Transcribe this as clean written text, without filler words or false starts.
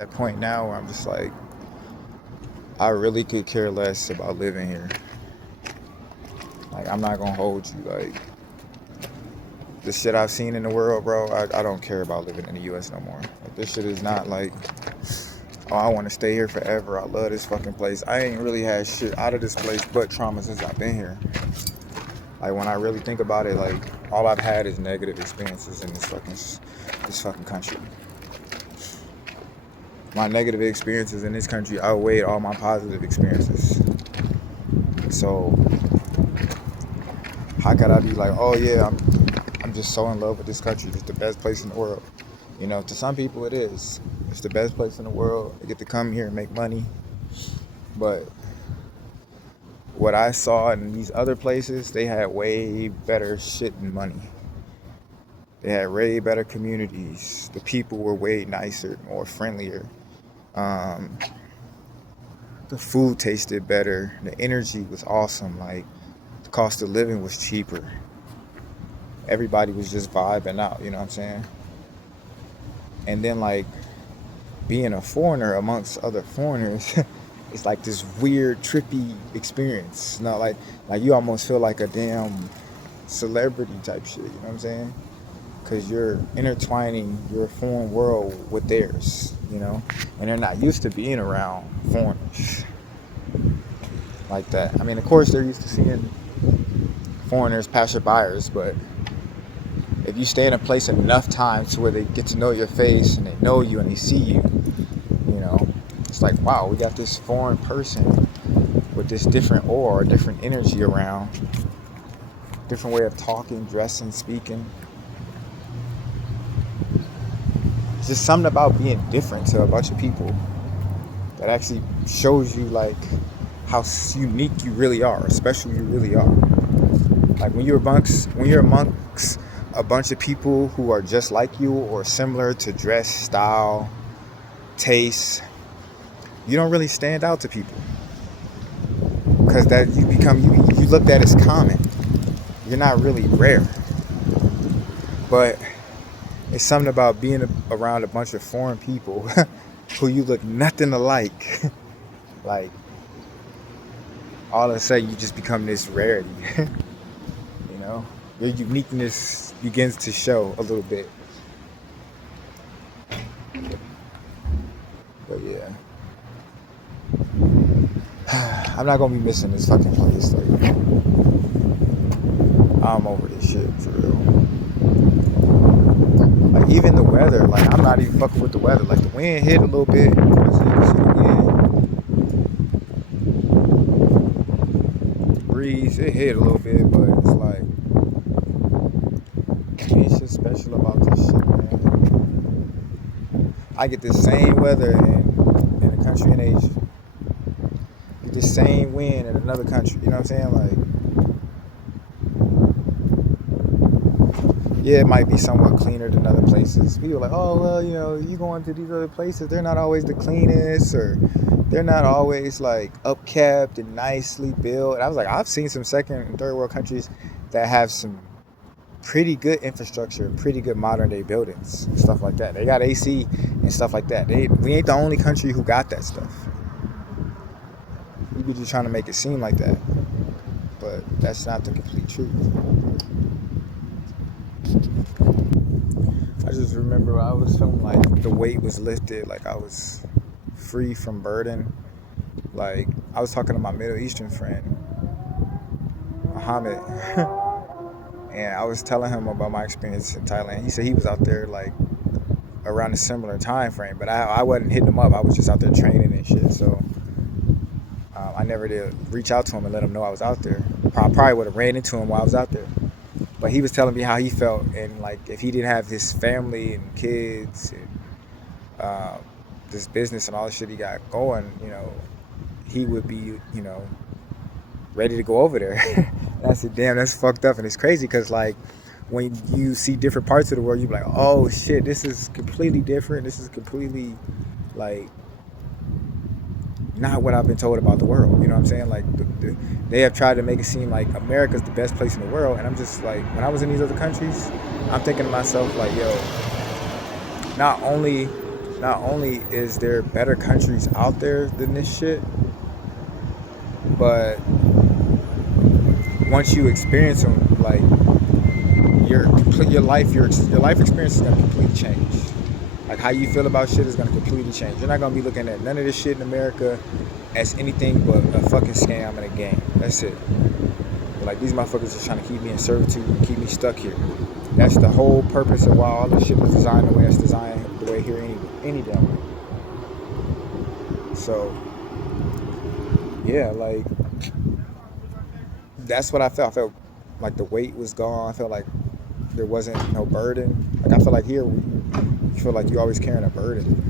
That point now where I'm just like, I really could care less about living here. Like, I'm not gonna hold you. Like, the shit I've seen in the world, bro, I don't care about living in the US no more. Like, this shit is not like, oh, I wanna stay here forever. I love this fucking place. I ain't really had shit out of this place but trauma since I've been here. Like, when I really think about it, like, all I've had is negative experiences in this fucking country. My negative experiences in this country outweighed all my positive experiences. So how could I be like, oh yeah, I'm just so in love with this country. It's the best place in the world. You know, to some people it is. It's the best place in the world. They get to come here and make money. But what I saw in these other places, they had way better shit than money. They had way better communities. The people were way nicer, more friendlier. Um, the food tasted better. The energy was awesome. Like, the cost of living was cheaper. Everybody was just vibing out, you know what I'm saying? And then, like, being a foreigner amongst other foreigners, it's like this weird, trippy experience. You know, like you almost feel like a damn celebrity type shit, you know what I'm saying? Because you're intertwining your foreign world with theirs, you know? And they're not used to being around foreigners like that. I mean, of course, they're used to seeing foreigners, passerbyers, but if you stay in a place enough times to where they get to know your face and they know you and they see you, you know, it's like, wow, we got this foreign person with this different aura, different energy around, different way of talking, dressing, speaking. It's just something about being different to a bunch of people that actually shows you like how unique you really are, special you really are. Like when you're amongst a bunch of people who are just like you or similar to dress, style, taste, you don't really stand out to people because that you looked at as common. You're not really rare, but it's something about being around a bunch of foreign people who you look nothing alike. Like, all of a sudden you just become this rarity. You know, your uniqueness begins to show a little bit. But yeah, I'm not gonna be missing this fucking place. Like, I'm over this shit for real. Like, even the weather, like, I'm not even fucking with the weather. Like, the wind hit a little bit. You can see the wind. Breeze, it hit a little bit, but it's like, ain't shit special about this shit, man. I get the same weather in a country in Asia. Get the same wind in another country. You know what I'm saying? Like, yeah, it might be somewhat cleaner than other places. People are like, oh, well, you know, you going to these other places, they're not always the cleanest, or they're not always like upkept and nicely built. And I was like, I've seen some second and third world countries that have some pretty good infrastructure and pretty good modern day buildings and stuff like that. They got AC and stuff like that. We ain't the only country who got that stuff. People just trying to make it seem like that, but that's not the complete truth. I just remember I was feeling like the weight was lifted, like I was free from burden. Like, I was talking to my Middle Eastern friend, Muhammad, and I was telling him about my experience in Thailand. He said he was out there like around a similar time frame, but I wasn't hitting him up. I was just out there training and shit. So I never did reach out to him and let him know I was out there. I probably would have ran into him while I was out there. But he was telling me how he felt, and like if he didn't have his family and kids and this business and all the shit he got going, you know, he would be, you know, ready to go over there. And I said, damn, that's fucked up, and it's crazy because like when you see different parts of the world, you be like, oh shit, this is completely different. This is completely like not what I've been told about the world. You know what I'm saying? Like they have tried to make it seem like America's the best place in the world, and I'm just like, when I was in these other countries, I'm thinking to myself like, yo, not only not only is there better countries out there than this shit, but once you experience them, like your life experience is gonna completely change. Like how you feel about shit is gonna completely change. You're not gonna be looking at none of this shit in America as anything but a fucking scam and a game. That's it. Like these motherfuckers are trying to keep me in servitude and keep me stuck here. That's the whole purpose of why all this shit is designed the way it's designed, the way here any damn way. So yeah, like that's what I felt. I felt like the weight was gone. I felt like there wasn't no burden. Like I feel like here, you feel like you're always carrying a burden.